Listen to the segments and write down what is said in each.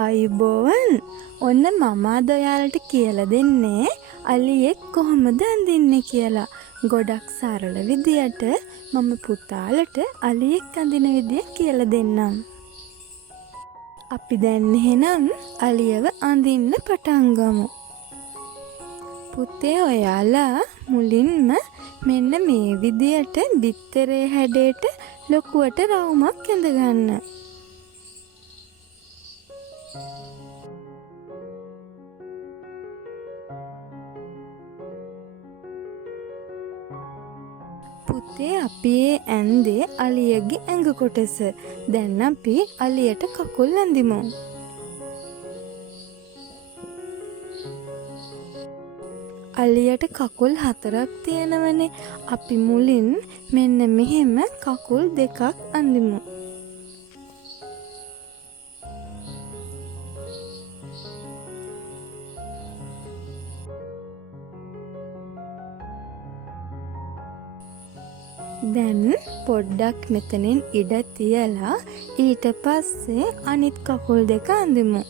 ආයුබෝවන්. ඔන්න මම අද ඔයාලට කියලා දෙන්නේ අලියෙක් කොහොමද අඳින්නේ කියලා. ගොඩක් සරල විදියට මම පුතාලට අලියෙක් අඳින විදිය කියලා දෙන්නම්. අපි දැන් එහෙනම් අලියව අඳින්න පටන් ගමු. පුතේ ඔයාලා මුලින්ම මෙන්න මේ විදියට බිත්තරේ හැඩයට ලොකුවට රවුමක් ඇඳගන්න. පුතේ අපි ඒ ඇන්දේ අලියගේ ඇඟ කොටස. දැන් අපි අලියට කකුල් අඳිමු. අලියට කකුල් 4ක් තියෙනවනේ. අපි මුලින් මෙන්න මෙහෙම කකුල් 2ක් අඳිමු. දැන් පොඩ්ඩක් මෙතනින් ඉඩ තියලා ඊට පස්සේ අනිත් කකුල් 2 අඳිමු.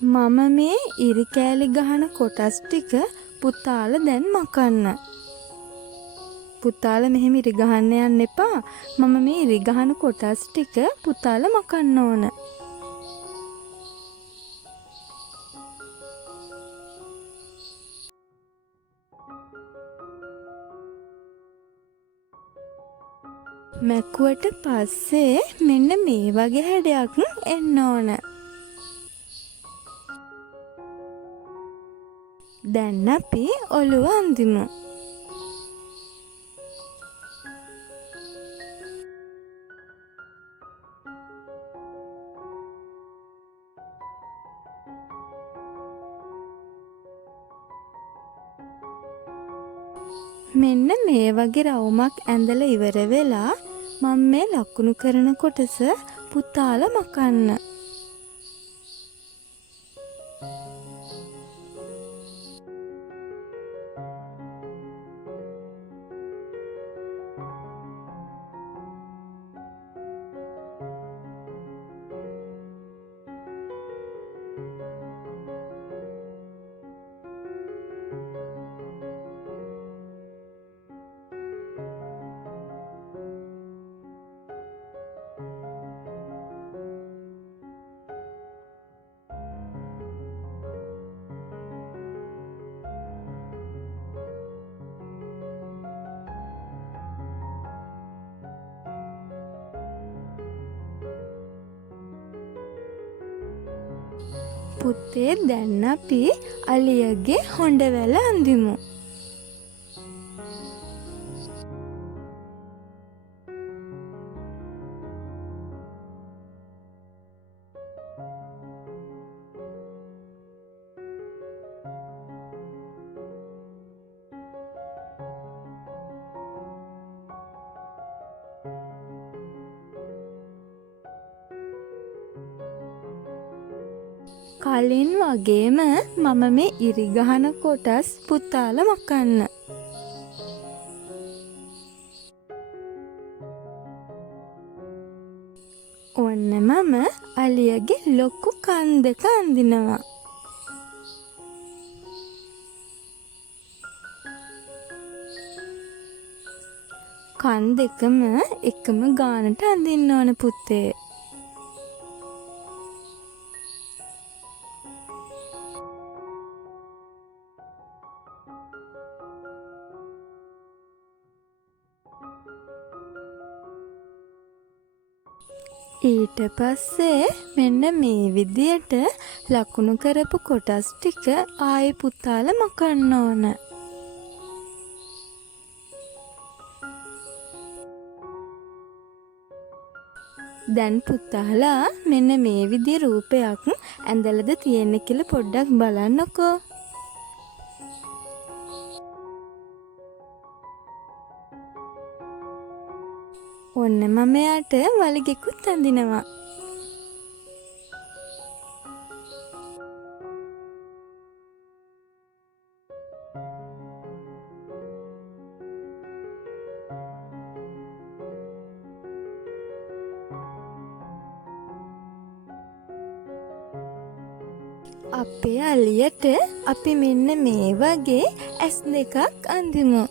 මම මේ ඉරි කෑලි ගහන කොටස් ටික පුතාල දැන් මකන්න. පුතාල මෙහෙම ඉරි ගහන්න යන්න එපා. මම මේ ඉරි ගහන කොටස් ටික පුතාල මකන්න ඕන. මැකුවට පස්සේ මෙන්න මේ වගේ හැඩයක් එන්න ඕන. දැන් අපි ඔළුව අඳිමු. මෙන්න මේ වගේ රවුමක් ඇඳලා ඉවර වෙලා මම මේ ලකුණු කරන කොටස පුතාල මකන්න. පුතේ දැන් අපි අලියගේ හොඬවැල අඳිමු. කලින් වගේම මම මේ ඉරි ගහන කොටස් පුතාල මකන්න. ඔන්න මම අලියගේ ලොකු කන් 2 අඳිනවා. කන් දෙකම එකම ගානට අඳින්න ඕන පුතේ. ඊට පස්සේ මෙන්න මේ විදියට ලකුණු කරපු කොටස් ටික ආයෙ පුතාලා මකන්න ඕන. දැන් පුතාලා මෙන්න මේ විදිය රූපයක් ඇඳලද තියෙන්නේ කියලා පොඩ්ඩක් බලන්නකෝ. ඔන්න මම යාට වලිගෙකුත් අඳිනවා. අපේ අලියට අපි මෙන්න මේ වගේ ඇස් දෙකක් අඳිමු.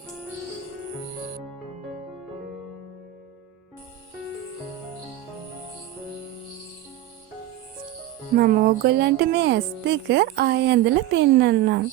මම ඕගොල්ලන්ට මේ ඇස් දෙක ආයෙ ඇඳලා පෙන්නන්නම්.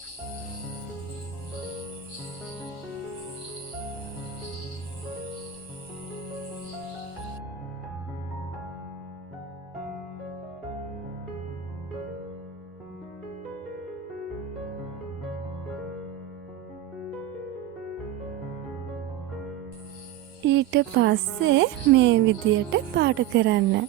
ඊට පස්සේ මේ විදියට පාට කරන්න.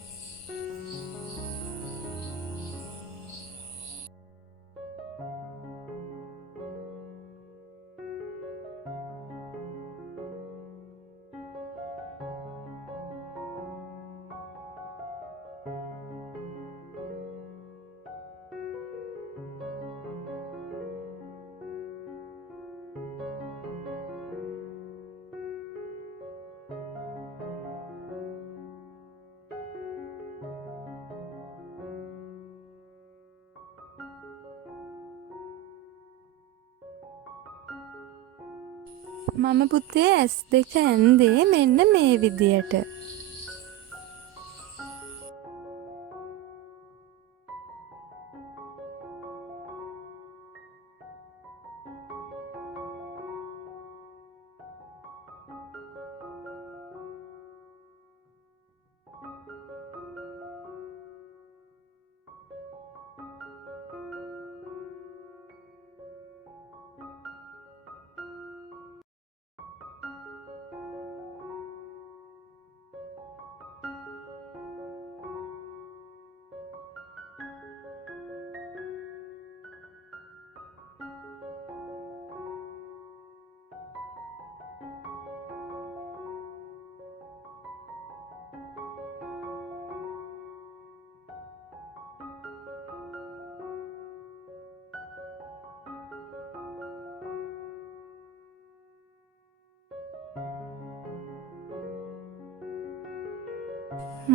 මම පුතේ ඇස් දෙක ඇන්දේ මෙන්න මේ විදියට.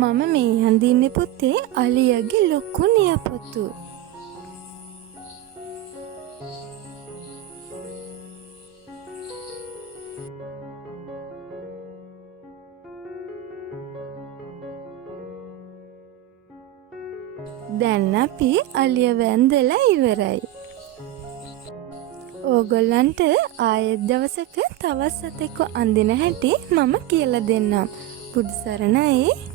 මම මේ අඳින්නේ පුතේ අලියගේ ලොකු නියපොතු. දැන් අපි අලිය වැන්දලා ඉවරයි. ඕගොල්ලන්ට ආයෙත් දවසක තවත් සතෙක්ව අඳින හැටි මම කියලා දෙන්නම්. බුදු සරණයි.